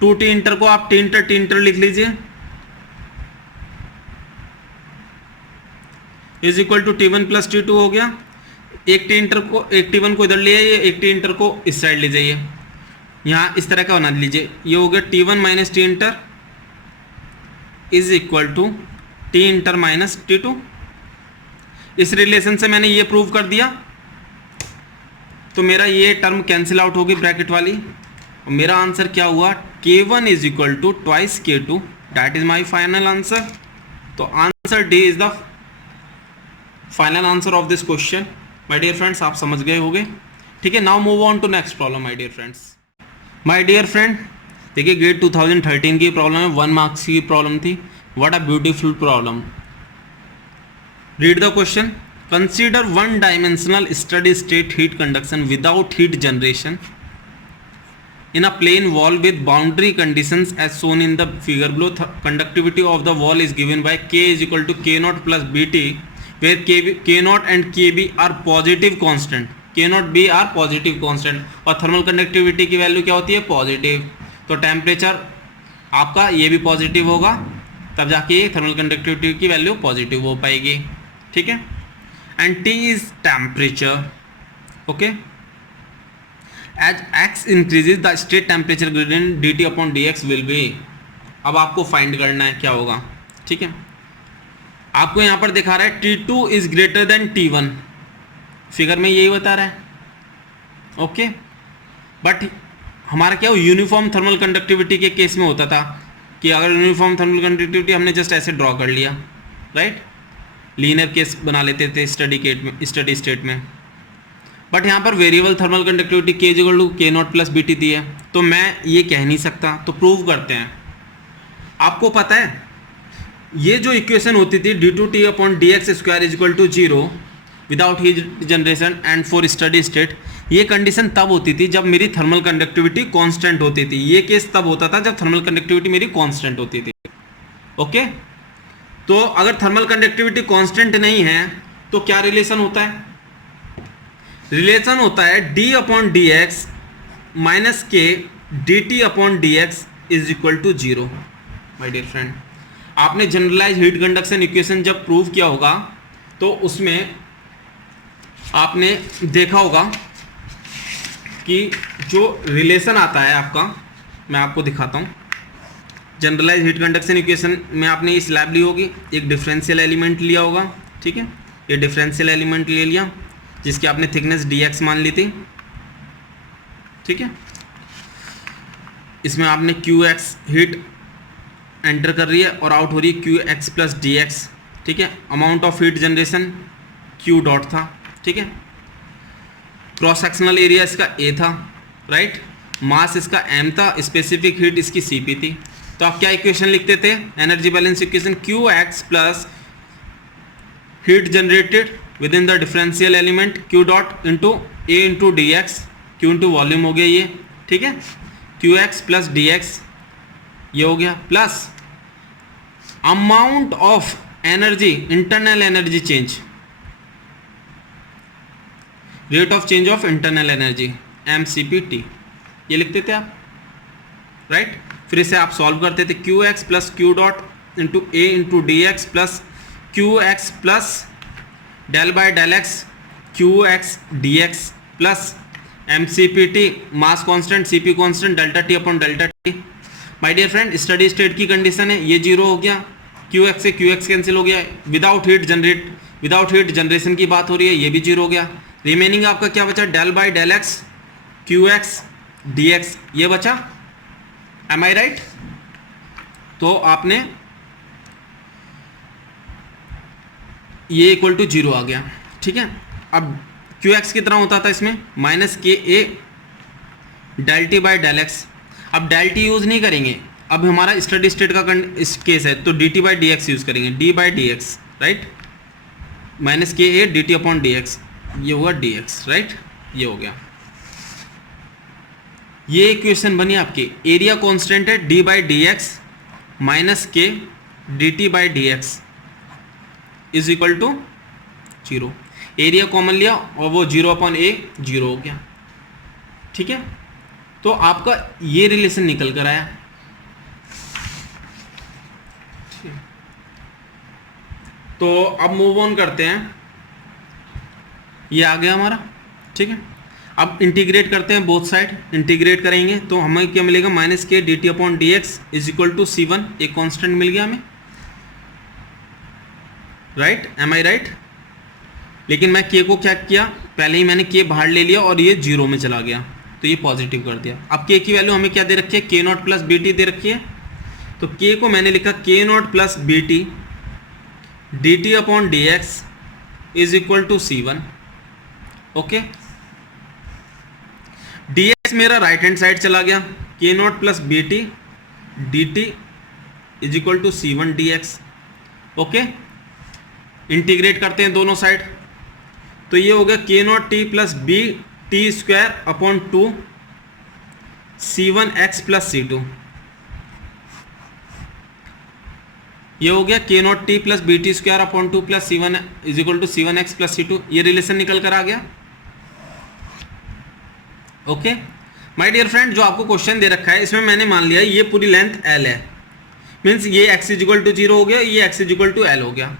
2T इंटर को आप T इंटर लिख लीजिए is equal to T1 plus T2 हो गया। एक T1 को इधर ले आइए, एक T इंटर को इस साइड ले जाइए, यहाँ इस तरह का बना लीजिए, ये हो गया T1 minus T inter is equal to T inter minus T2। इस रिलेशन से मैंने ये प्रूव कर दिया, तो मेरा ये टर्म कैंसिल आउट होगी ब्रैकेट वाली, और मेरा आंसर क्या हुआ, K1 is equal to twice K2, that is my final answer. तो answer D is the final answer of this question. My dear friends, आप समझ गए होंगे। ठीक है, now move on to next problem my dear friends. My dear friend, देखिए GATE 2013 की problem है, 1 मार्क्स की प्रॉब्लम थी। What a beautiful problem. Read the question. Consider one dimensional steady state heat conduction without heat generation in a plane wall with boundary conditions as shown in the figure below. Conductivity of the wall is given by K is equal to K naught plus BT, where K naught and KB are positive constant, K naught B are positive constant, और thermal conductivity की value क्या होती है, positive. तो temperature आपका ये भी positive होगा, तब जाके थर्मल कंडक्टिविटी की वैल्यू पॉजिटिव हो पाएगी। ठीक है, and T is temperature. Okay, as x increases the state temperature gradient dt upon dx will be. अब आपको फाइंड करना है क्या होगा, ठीक है। आपको यहाँ पर दिखा रहा है T2 is greater then T1, figure में यही बता रहा है, ओके। बट हमारा क्या हो, यूनिफॉर्म थर्मल कंडक्टिविटी के केस में होता था कि अगर यूनिफॉर्म थर्मल कंडक्टिविटी हमने जस्ट ऐसे ड्रॉ कर लिया, राइट, लीनियर केस बना लेते थे स्टडी स्टेट में। बट यहाँ पर वेरिएबल थर्मल कंडक्टिविटी के इक्वल टू के नॉट प्लस बी टी दी है, तो मैं ये कह नहीं सकता, तो प्रूव करते हैं। आपको पता है ये जो इक्वेशन होती थी D two T upon D X square is equal to zero without heat generation and for steady state, ये कंडीशन तब होती थी जब मेरी थर्मल कंडक्टिविटी कांस्टेंट होती थी। ये केस तब होता था जब थर्मल कंडक्टिविटी मेरी कांस्टेंट होती थी, ओके। तो अगर थर्मल कंडक्टिविटी कांस्टेंट नहीं है तो क्या रिलेशन होता है, रिलेशन होता है d upon D x minus के D T upon D x is equal to zero. My dear friend, आपने जनरलाइज हीट कंडक्शन इक्वेशन जब प्रूव किया होगा तो उसमें आपने देखा होगा कि जो रिलेशन आता है आपका, मैं आपको दिखाता हूँ। जनरलाइज हीट कंडक्शन इक्वेशन में आपने ये स्लैब ली होगी, एक डिफरेंशियल एलिमेंट लिया होगा, ठीक है। ये डिफरेंशियल एलिमेंट ले लिया जिसकी आपने थिकनेस dx मान ली थी, ठीक है। इसमें आपने qx हीट एंटर कर रही है और आउट हो रही है qx प्लस डी एक्स, ठीक है। Amount of heat generation q dot था, ठीक है। क्रॉस सेक्शनल एरिया इसका a था, राइट। मास इसका m था, स्पेसिफिक हीट इसकी cp थी। तो आप क्या इक्वेशन लिखते थे, energy balance equation qx plus heat generated with in the differential element q dot into a into D x, q into volume हो गया ये, ठीक है। qx प्लस डी एक्स ये हो गया, plus amount of energy, internal energy change, rate of change of internal energy mCpt, ये लिखते थे आप, राइट। फिर इसे आप सॉल्व करते थे qx plus q dot into a into D X plus qx plus del by del X qx dx प्लस mCpt, mass constant, cp constant, delta t upon delta t। My dear friend, steady state की condition है, ये zero हो गया, qx से qx cancel हो गया, without heat generation की बात हो रही है, ये भी जीरो हो गया। रिमेनिंग आपका क्या बचा, del by del X qx dx ये बचा, एम आई राइट। तो आपने ये इक्वल टू जीरो आ गया, ठीक है। अब qx कितना होता था इसमें, minus k A del T by del x. अब डेल टी यूज़ नहीं करेंगे, अब हमारा स्टडी स्टेट का इस केस है तो d T by d x use करेंगे, d by d x, right. Minus k A d T upon D x, ये हुआ डी एक्स, राइट, ये हो गया। ये इक्वेशन बनी आपकी, एरिया कांस्टेंट है d by d x minus के D T by d x is equal to zero. Area common लिया और वो जीरो अपॉन ए जीरो हो गया, ठीक है। तो आपका ये रिलेशन निकल कर आया, तो अब मूव ऑन करते हैं, ये आ गया हमारा, ठीक है। अब इंटीग्रेट करते हैं, बोथ साइड इंटीग्रेट करेंगे तो हमें क्या मिलेगा, माइनस के D T upon D x is equal to C one, एक कॉन्स्टेंट मिल गया हमें, राइट, एम आई राइट। लेकिन मैं के को क्या किया, पहले ही मैंने के बाहर ले लिया और ये जीरो में चला गया, तो ये पॉजिटिव कर दिया। अब के की वैल्यू हमें क्या दे रखी है, K not plus B T दे रखी है, तो के को मैंने लिखा K not plus B T D T upon D x is equal to C one, okay. D X मेरा राइट हैंड साइड चला गया, के not plus B T D T is equal to C one D X, okay. Integrate करते हैं दोनों side, तो ये हो गया के not T plus B t square upon two C one x plus c two, ये हो गया के not T plus B t square upon two plus c one is equal to C one x plus c two. ये relation निकल कर आ गया, okay. My dear friend, जो आपको क्वेश्चन दे रखा है इसमें मैंने मान लिया ये पूरी लेंथ एल है, मीन्स ये x is equal to zero हो गया, ये x is equal to l हो गया।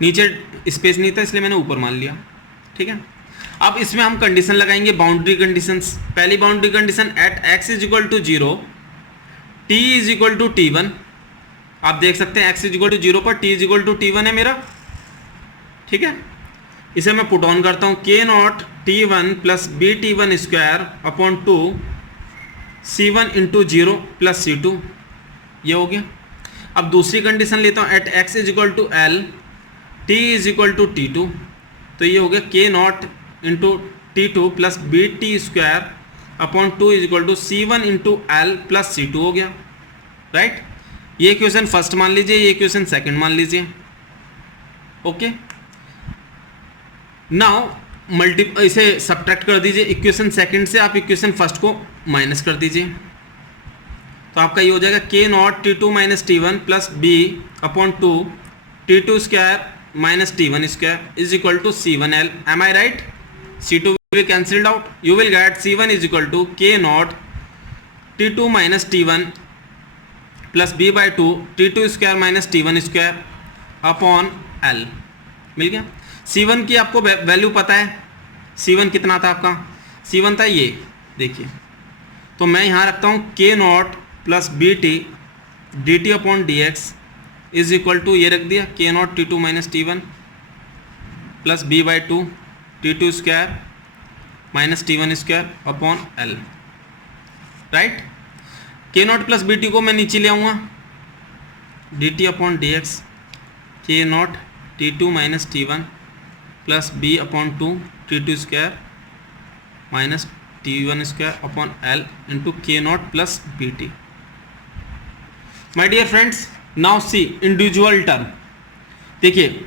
नीचे स्पेस नहीं था इसलिए मैंने ऊपर मान लिया, ठीक है। अब इसमें हम कंडीशन लगाएंगे, बाउंड्री कंडीशंस। पहली boundary condition, at x is equal to 0 t is equal to t1। आप देख सकते हैं x इज इक्वल टू 0 पर t is equal to t1 है मेरा, ठीक है। इसे मैं पुट ऑन करता हूँ, k naught t1 plus b t1 square upon 2 c1 into 0 plus c2, ये हो गया। अब दूसरी कंडीशन लेता हूँ, at x is equal to l t is equal to t2, तो ये हो गया k naught into t2 plus B t square upon 2 is equal to c1 into l plus c2 हो गया, राइट। ये इक्वेशन फर्स्ट मान लीजिए, ये इक्वेशन सेकंड मान लीजिए, ओके। नाउ इसे सब्ट्रैक्ट कर दीजिए, इक्वेशन सेकंड से आप इक्वेशन फर्स्ट को माइनस कर दीजिए, तो आपका ये हो जाएगा k naught t2 minus t1 plus b upon 2 t2 square minus t1 square is equal to c1l। Am I right? c2 will be cancelled out, you will get c1 is equal to k naught t2 minus t1 plus b by 2 t2 square minus t1 square upon l। मिल गया। c1 की आपको value पता है, c1 कितना था आपका, c1 था ये देखिए, तो मैं यहाँ रखता हूँ k naught plus B T D T upon D x is equal to, ये रख दिया k naught t2 minus t1 plus b by 2 t2 square minus t1 square upon l, right. k naught plus B t को मैं नीचे ले आऊँगा, d T upon D x k naught t2 minus t1 plus b upon 2 t2 square minus t1 square upon l into k naught plus B t. My dear friends, now see individual term. देखिए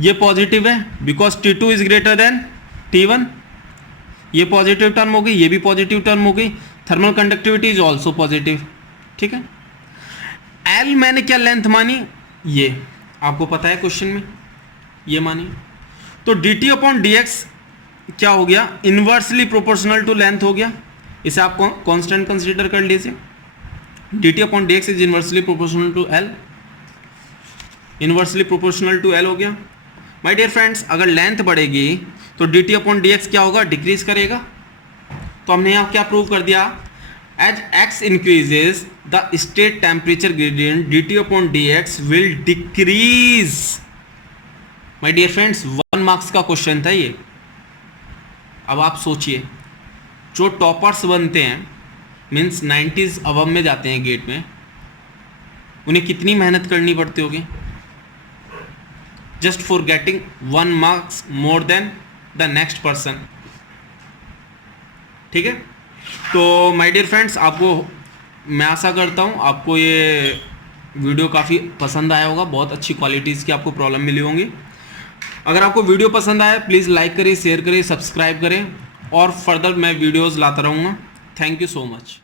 ये positive है because t2 is greater then t1, ये positive term हो गई, ये भी positive term हो गई। Thermal conductivity is also positive, ठीक है। L मैंने क्या लेंथ मानी, ये आपको पता है क्वेश्चन में, ये मानी। तो d T upon D x क्या हो गया, इनवर्सली प्रोपोर्शनल टू लेंथ हो गया, इसे आप कांस्टेंट कंसीडर कर लीजिए। D T upon D x is inversely proportional to L, inversely proportional to L हो गया। माय डियर फ्रेंड्स, अगर लेंथ बढ़ेगी तो d T upon D x क्या होगा, डिक्रीज करेगा। तो हमने यहाँ क्या प्रूव कर दिया, as x increases the state temperature gradient d T upon D x will decrease. My dear friends, 1 marks का क्वेश्चन था ये। अब आप सोचिए, जो टॉपर्स बनते हैं मीन्स 90s अबव में जाते हैं गेट में, उन्हें कितनी मेहनत करनी पड़ती होगी just for getting 1 marks more than the next person, ठीक है। तो माय डियर फ्रेंड्स, आपको मैं आशा करता हूँ आपको ये वीडियो काफ़ी पसंद आया होगा, बहुत अच्छी क्वालिटीज़ की आपको प्रॉब्लम मिली होंगी। अगर आपको वीडियो पसंद आया प्लीज़ लाइक करें, शेयर करें, सब्सक्राइब करें और फर्दर मैं वीडियोज़ लाता रहूँगा। Thank you so much.